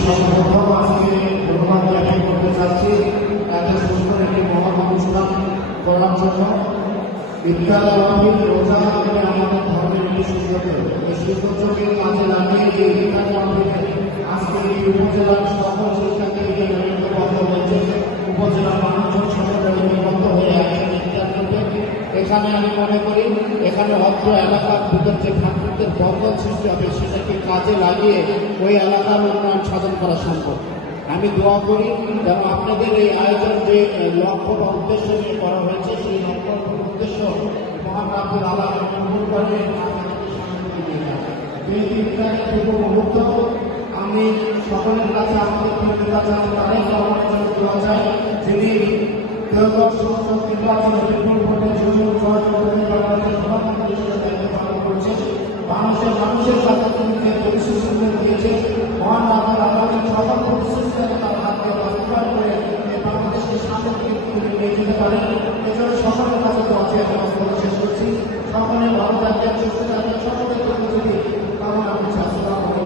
সর্বপ্রথম আজকে ধন্যবাদ জ্ঞাপন করতে চাচ্ছি এত সুন্দর একটি মহৎ অনুষ্ঠান করার জন্য। ইফতার মাহফিল রোজা করে আমাদের ধর্মের একটি সুযোগে এই সুযোগকে কাজে লাগিয়ে যে ইফতার মাহফিলে আজকে এই উপজেলার সকল শিক্ষার্থীকে ঐক্যবদ্ধ হয়েছে, উপজেলার মানুষজন সকলে ঐক্যবদ্ধ হয়ে একসাথে ইফতার করবে। এখানে আমি মনে করি এখানে অত্র এলাকার ভিতর যে ঠাকুরদের বন্ধন সৃষ্টি হবে সেটাকে কাজে লাগিয়ে ওই এলাকার উন্নয়ন সাধন করা সম্ভব। আমি দোয়া করি যেন আপনাদের এই আয়োজন যে লক্ষ্য বা উদ্দেশ্য নিয়ে করা হয়েছে সেই লক্ষ্য উদ্দেশ্য মহান রাব্বুল আলামিন কবুল করে মুহূর্ত আমি সকলের কাছে আমাদের প্রিয় কাছে তারাই দোয়া চাই যিনি মানুষের সাথে পরিশ্রম দিয়েছে মহান রাব্বুল সকল পরিশ্রম তার হাতে বাস্তবায়ন করে বাংলাদেশকে সামনে নিয়ে যেতে পারেন। এজন্য সকলের কাছে তো আছে শেষ করছি। সকলে ভালো থাকবেন, সুস্থ থাকবেন, সকলে